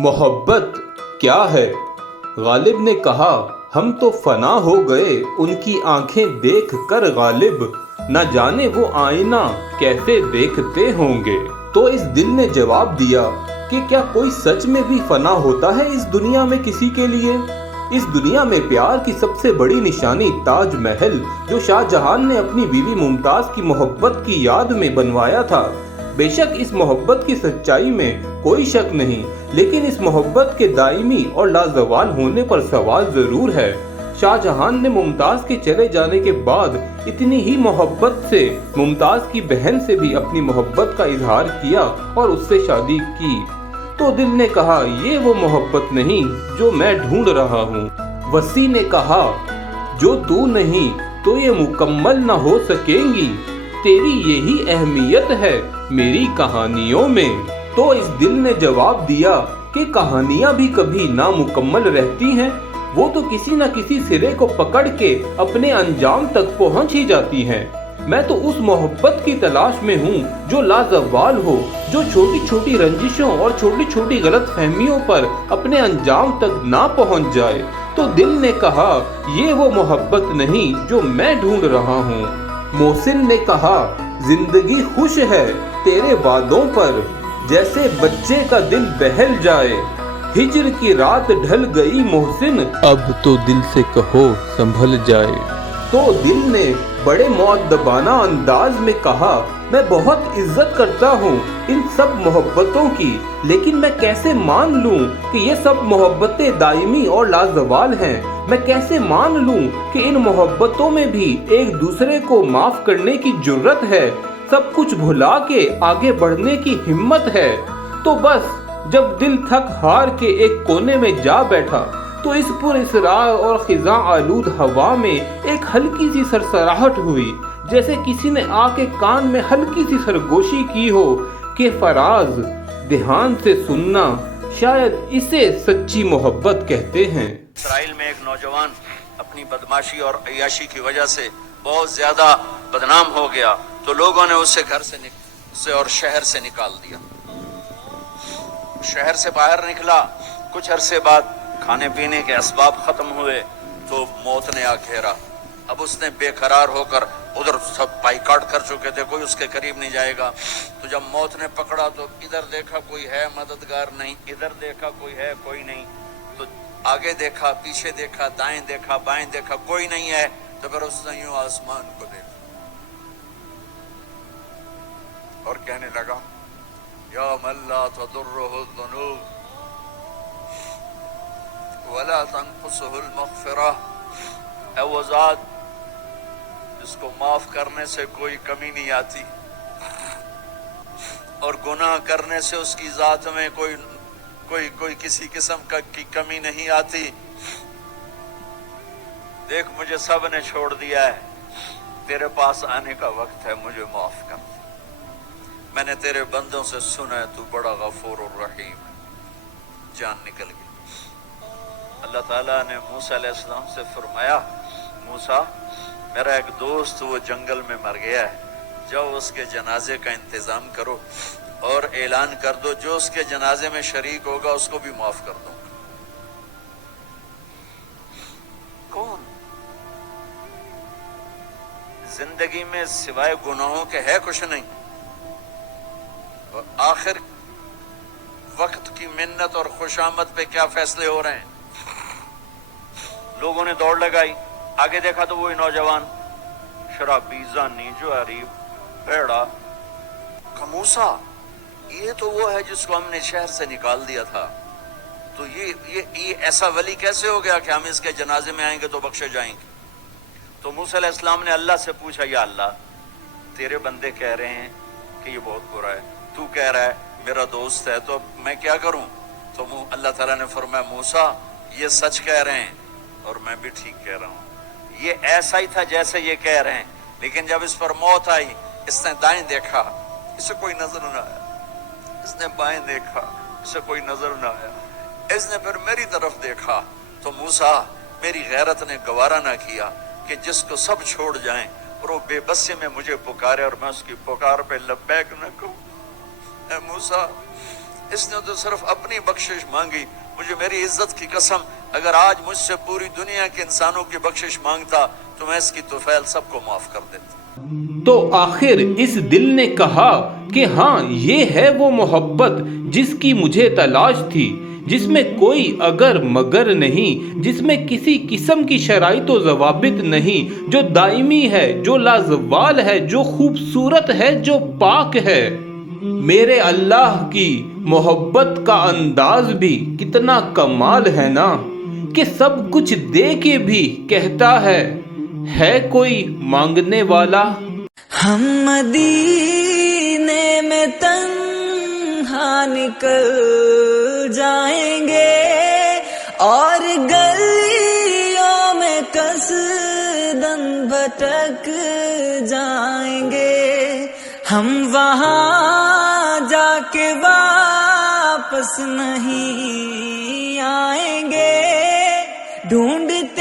मोहब्बत क्या है? गालिब ने कहा, हम तो फना हो गए उनकी आंखें देख कर गालिब, न जाने वो आईना कैसे देखते होंगे। तो इस दिल ने जवाब दिया कि क्या कोई सच में भी फना होता है इस दुनिया में किसी के लिए? इस दुनिया में प्यार की सबसे बड़ी निशानी ताज महल, जो शाहजहां ने अपनी बीवी मुमताज की मोहब्बत की याद में बनवाया था। बेशक इस मोहब्बत की सच्चाई में कोई शक नहीं, लेकिन इस मोहब्बत के दायमी और लाजवाल होने पर सवाल जरूर है। शाहजहां ने मुमताज के चले जाने के बाद इतनी ही मोहब्बत से मुमताज की बहन से भी अपनी मोहब्बत का इजहार किया और उससे शादी की। तो दिल ने कहा, ये वो मोहब्बत नहीं जो मैं ढूंढ रहा हूँ। वसी ने कहा, जो तू नहीं तो ये मुकम्मल न हो सकेंगी, तेरी यही अहमियत है मेरी कहानियों में। तो इस दिल ने जवाब दिया कि कहानियां भी कभी नामुकम्मल रहती हैं, वो तो किसी न किसी सिरे को पकड़ के अपने अंजाम तक पहुंच ही जाती हैं। मैं तो उस मोहब्बत की तलाश में हूँ जो लाजवाल हो, जो छोटी छोटी रंजिशों और छोटी छोटी गलत फहमियों पर अपने अंजाम तक ना पहुँच जाए। तो दिल ने कहा, ये वो मोहब्बत नहीं जो मैं ढूंढ रहा हूँ। मोहसिन ने कहा, जिंदगी खुश है तेरे वादों पर, जैसे बच्चे का दिल बहल जाए। हिज्र की रात ढल गई मोहसिन, अब तो दिल से कहो संभल जाए। तो दिल ने बड़े मुअद्दबाना अंदाज में कहा, मैं बहुत इज्जत करता हूँ इन सब मोहब्बतों की, लेकिन मैं कैसे मान लूँ कि ये सब मोहब्बतें दायमी और लाजवाल हैं। मैं कैसे मान लूँ कि इन मोहब्बतों में भी एक दूसरे को माफ करने की जुर्रत है, सब कुछ भुला के आगे बढ़ने की हिम्मत है। तो बस जब दिल थक हार के एक कोने में जा बैठा, तो इस पुरइसरार और खिज़ां आलूद हवा में एक हल्की सी सरसराहट हुई, जैसे किसी ने आके कान में हल्की सी सरगोशी की हो कि फराज, ध्यान से सुनना, शायद इसे सच्ची मोहब्बत कहते हैं। इसराइल में एक नौजवान अपनी बदमाशी और अय्याशी की वजह से बहुत ज्यादा बदनाम हो गया, तो लोगों ने उसे घर से और शहर से निकाल दिया। शहर से बाहर निकला, कुछ अरसे बाद खाने पीने के असबाब खत्म हुए तो मौत ने आ घेरा। अब उसने बेकरार होकर, उधर सब बाइकाट कर चुके थे, कोई उसके करीब नहीं जाएगा। तो जब मौत ने पकड़ा तो इधर देखा कोई है मददगार नहीं, इधर देखा कोई है कोई नहीं, तो आगे देखा, पीछे देखा, दाएं देखा, बाएं देखा, कोई नहीं है। तो फिर उसने यूं आसमान को देखा और कहने लगा, या मन ला तदुर्रुहु ज़ुनूब वला तनकुसुहुल मग़फ़िरह, ऐ वो ज़ात जिसको माफ करने से कोई कमी नहीं आती और गुनाह करने से उसकी ज़ात में कोई किसी किस्म की कमी नहीं आती। देख, मुझे सब ने छोड़ दिया है, तेरे पास आने का वक्त है, मुझे माफ कर दे। मैंने तेरे बंदों से सुना है तू बड़ा गफूर और रहीम है। जान निकल गई। अल्लाह ताला ने मूसा अलैहिस्सलाम से फरमाया, मूसा, मेरा एक दोस्त वो जंगल में मर गया है, जाओ उसके जनाजे का इंतजाम करो और ऐलान कर दो, जो उसके जनाजे में शरीक होगा उसको भी माफ कर दूंगा। कौन जिंदगी में सिवाय गुनाहों के है कुछ नहीं, और आखिर वक्त की मिन्नत और खुशामद पे क्या फैसले हो रहे हैं। लोगों ने दौड़ लगाई, आगे देखा तो वही नौजवान शराबी, जानी, जुआरी, बेड़ा। मूसा, ये तो वो है जिसको हमने शहर से निकाल दिया था, तो ये ऐसा वली कैसे हो गया कि हम इसके जनाजे में आएंगे तो बख्शे जाएंगे। तो मूसा अलैहिस्सलाम ने अल्लाह से पूछा, या अल्लाह, तेरे बंदे कह रहे हैं कि ये बहुत बुरा है, तू कह रहा है मेरा दोस्त है, तो मैं क्या करूं। तो अल्लाह ताला ने फरमाया, मूसा, ये सच कह रहे हैं और मैं भी ठीक कह रहा हूं। ये ऐसा ही था जैसे ये कह रहे हैं, लेकिन जब इस पर मौत आई, इसने दाएं देखा, इसे कोई नजर न आया, इसने बाएं देखा, इसे कोई नजर न आया, इसने फिर मेरी तरफ देखा। तो मूसा, मेरी गैरत ने गवारा ना किया कि जिसको सब छोड़ जाएं और वो बेबसी में मुझे पुकारे और मैं उसकी पुकार पे लब्बैक न कहूं। मूसा, اس نے تو صرف اپنی بخشش مانگی. مجھے میری عزت کی قسم اگر آج مجھ سے پوری دنیا کے انسانوں کی بخشش مانگتا تو میں اس کی طفیل سب کو معاف کر دیتا. تو آخر اس دل نے کہا کہ ہاں یہ ہے وہ محبت جس کی مجھے تلاش تھی، جس میں کوئی اگر مگر نہیں، جس میں کسی قسم کی شرائط و ضوابط نہیں، جو دائمی ہے، جو لازوال ہے، جو خوبصورت ہے، جو پاک ہے. میرے اللہ کی محبت کا انداز بھی کتنا کمال ہے نا، کہ سب کچھ دے کے بھی کہتا ہے کوئی مانگنے والا. ہم مدینے میں تنہا نکل جائیں گے اور گلیوں میں قصداً بھٹک جائیں گے. ہم وہاں جا کے واپس نہیں آئیں گے. ڈھونڈتے